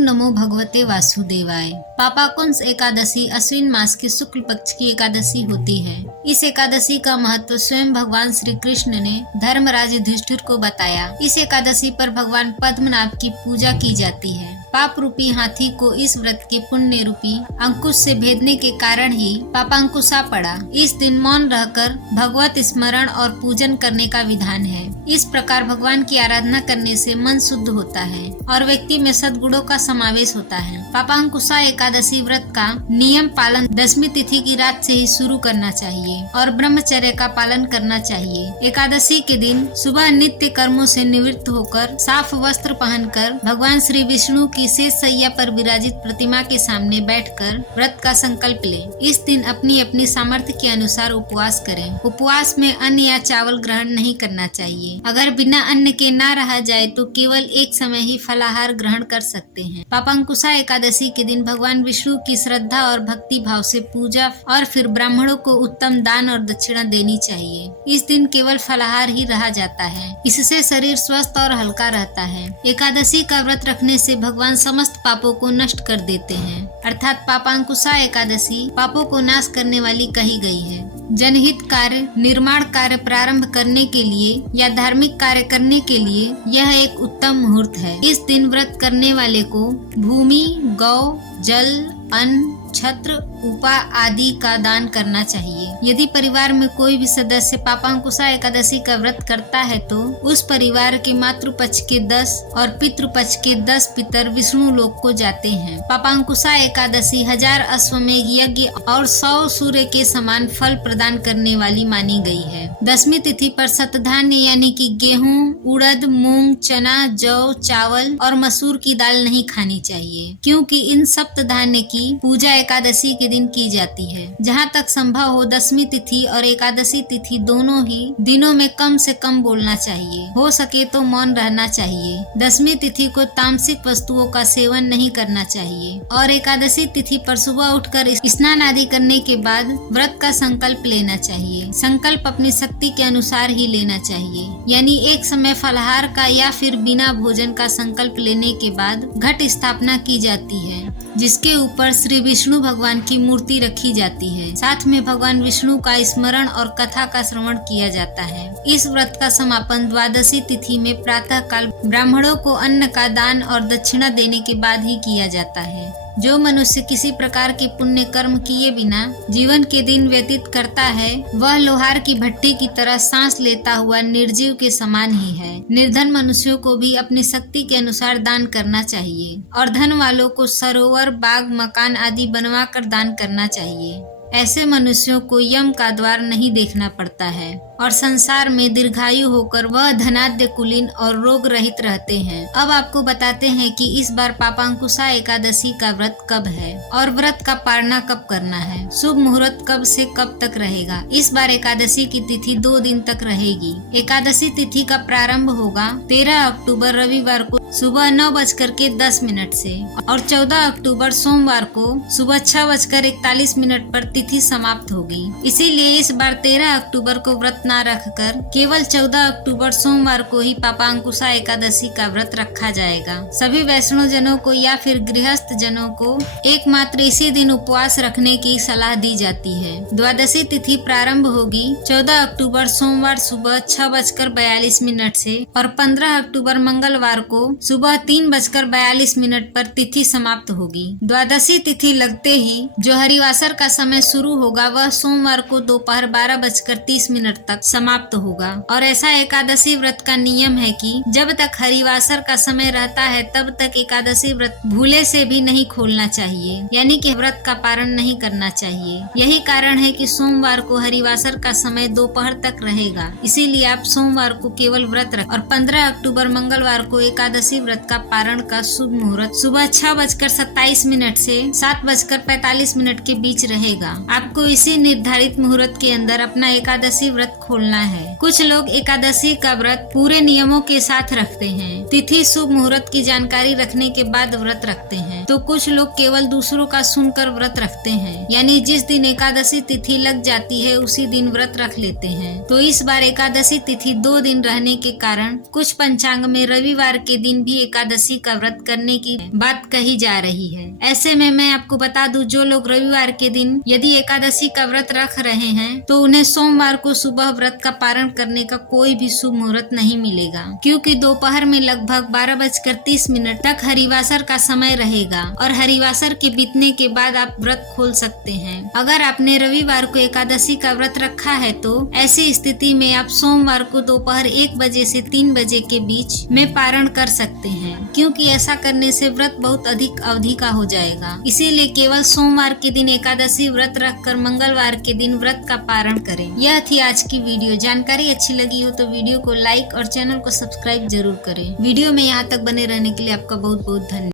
नमो भगवते वासुदेवाय। पापाकुंस एकादशी अश्विन मास के शुक्ल पक्ष की एकादशी होती है। इस एकादशी का महत्व स्वयं भगवान श्री कृष्ण ने धर्मराज युधिष्ठिर को बताया। इस एकादशी पर भगवान पद्मनाभ की पूजा की जाती है। पाप रूपी हाथी को इस व्रत के पुण्य रूपी अंकुश से भेदने के कारण ही पापांकुशा पड़ा। इस दिन मौन रहकर भगवत स्मरण और पूजन करने का विधान है। इस प्रकार भगवान की आराधना करने से मन शुद्ध होता है और व्यक्ति में सद्गुणों का समावेश होता है। पापांकुशा एकादशी व्रत का नियम पालन 10वीं तिथि की रात से ही शुरू करना चाहिए और ब्रह्मचर्य का पालन करना चाहिए। एकादशी के दिन सुबह नित्य कर्मों से निवृत्त होकर साफ वस्त्र पहनकर भगवान श्री विष्णु की शेष सैया पर विराजित प्रतिमा के सामने बैठकर व्रत का संकल्प लें। इस दिन अपनी अपनी सामर्थ्य के अनुसार उपवास करें। उपवास में अन्न या चावल ग्रहण नहीं करना चाहिए। अगर बिना अन्न के ना रहा जाए तो केवल एक समय ही फलाहार ग्रहण कर सकते हैं। पापांकुशा एकादशी के दिन भगवान विष्णु की श्रद्धा और भक्ति भाव से पूजा और फिर ब्राह्मणों को उत्तम दान और दक्षिणा देनी चाहिए। इस दिन केवल फलाहार ही रहा जाता है। इससे शरीर स्वस्थ और हल्का रहता है। एकादशी का व्रत रखने से भगवान समस्त पापों को नष्ट कर देते हैं। अर्थात पापांकुशा एकादशी पापों को नाश करने वाली कही गई है। जनहित कार्य, निर्माण कार्य प्रारंभ करने के लिए या धार्मिक कार्य करने के लिए यह एक उत्तम मुहूर्त है। इस दिन व्रत करने वाले को भूमि, गौ, जल, अन्न, छत्र, उपा आदि का दान करना चाहिए। यदि परिवार में कोई भी सदस्य पापांकुशा एकादशी का व्रत करता है तो उस परिवार के मातृपक्ष के 10 और पितृपक्ष के 10 पितर विष्णु लोक को जाते हैं। पापांकुशा एकादशी 1000 अश्वमेघ यज्ञ और 100 सूर्य के समान फल प्रदान करने वाली मानी गई है। 10वीं तिथि पर सतधान्य यानी कि गेहूं, उड़द, मूंग, चना, जौ, चावल और मसूर की दाल नहीं खानी चाहिए, क्योंकि इन सप्तधान्य की पूजा एकादशी के दिन की जाती है। जहाँ तक संभव हो 10वीं तिथि और एकादशी तिथि दोनों ही दिनों में कम से कम बोलना चाहिए। हो सके तो मौन रहना चाहिए। 10वीं तिथि को तामसिक वस्तुओं का सेवन नहीं करना चाहिए और एकादशी तिथि पर सुबह उठकर स्नान आदि करने के बाद व्रत का संकल्प लेना चाहिए। संकल्प अपनी शक्ति के अनुसार ही लेना चाहिए, यानी एक समय फलाहार का या फिर बिना भोजन का संकल्प लेने के बाद घट स्थापना की जाती है, जिसके ऊपर श्री विष्णु भगवान की मूर्ति रखी जाती है। साथ में भगवान विष्णु का स्मरण और कथा का श्रवण किया जाता है। इस व्रत का समापन द्वादशी तिथि में प्रातः काल ब्राह्मणों को अन्न का दान और दक्षिणा देने के बाद ही किया जाता है। जो मनुष्य किसी प्रकार के पुण्य कर्म किए बिना जीवन के दिन व्यतीत करता है, वह लोहार की भट्टी की तरह सांस लेता हुआ निर्जीव के समान ही है। निर्धन मनुष्यों को भी अपनी शक्ति के अनुसार दान करना चाहिए और धन वालों को सरोवर, बाग, मकान आदि बनवा कर दान करना चाहिए। ऐसे मनुष्यों को यम का द्वार नहीं देखना पड़ता है और संसार में दीर्घायु होकर वह धनाढ्य, कुलीन और रोग रहित रहते हैं। अब आपको बताते हैं कि इस बार पापांकुशा एकादशी का व्रत कब है और व्रत का पालना कब करना है। शुभ मुहूर्त कब से कब तक रहेगा। इस बार एकादशी की तिथि 2 दिन तक रहेगी। एकादशी तिथि का प्रारंभ होगा 13 अक्टूबर रविवार को सुबह 9:10 से और 14 अक्टूबर सोमवार को सुबह 6:41 पर तिथि समाप्त होगी। इसीलिए इस बार 13 अक्टूबर को व्रत ना रखकर केवल 14 अक्टूबर सोमवार को ही पापांकुशा एकादशी का व्रत रखा जाएगा। सभी वैष्णव जनों को या फिर गृहस्थ जनों को एकमात्र इसी दिन उपवास रखने की सलाह दी जाती है। द्वादशी तिथि प्रारंभ होगी 14 अक्टूबर सोमवार सुबह 6:42 से और 15 अक्टूबर मंगलवार को सुबह 3:42 पर तिथि समाप्त होगी। द्वादशी तिथि लगते ही जो हरिवासर का समय शुरू होगा वह सोमवार को दोपहर 12:30 तक समाप्त होगा। और ऐसा एकादशी व्रत का नियम है कि जब तक हरिवासर का समय रहता है तब तक एकादशी व्रत भूले से भी नहीं खोलना चाहिए, यानी कि व्रत का पारण नहीं करना चाहिए। यही कारण है कि सोमवार को हरिवासर का समय दोपहर तक रहेगा, इसीलिए आप सोमवार को केवल व्रत रख और 15 अक्टूबर मंगलवार को एकादशी व्रत का पारण का शुभ मुहूर्त सुबह 6:27 से 7:45 के बीच रहेगा। आपको इसी निर्धारित मुहूर्त के अंदर अपना एकादशी व्रत खोलना है। कुछ लोग एकादशी का व्रत पूरे नियमों के साथ रखते हैं, तिथि शुभ मुहूर्त की जानकारी रखने के बाद व्रत रखते हैं, तो कुछ लोग केवल दूसरों का सुनकर व्रत रखते हैं, यानी जिस दिन एकादशी तिथि लग जाती है उसी दिन व्रत रख लेते हैं। तो इस बार एकादशी तिथि 2 दिन रहने के कारण कुछ पंचांग में रविवार के दिन भी एकादशी का व्रत करने की बात कही जा रही है। ऐसे में मैं आपको बता दूं, जो लोग रविवार के दिन यदि एकादशी का व्रत रख रहे हैं तो उन्हें सोमवार को सुबह व्रत का पारण करने का कोई भी शुभ मुहूर्त नहीं मिलेगा, क्योंकि दोपहर में लगभग 12:30 तक हरिवासर का समय रहेगा और हरिवासर के बीतने के बाद आप व्रत खोल सकते हैं। अगर आपने रविवार को एकादशी का व्रत रखा है तो ऐसी स्थिति में आप सोमवार को दोपहर 1 बजे से 3 बजे के बीच में पारण कर सकते हैं, क्योंकि ऐसा करने से व्रत बहुत अधिक अवधि का हो जाएगा। इसीलिए केवल सोमवार के दिन एकादशी व्रत रखकर मंगलवार के दिन व्रत का पारण करें। यह थी आज की वीडियो। जानकारी अच्छी लगी हो तो वीडियो को लाइक और चैनल को सब्सक्राइब जरूर करें। वीडियो में यहाँ तक बने रहने के लिए आपका बहुत बहुत धन्यवाद।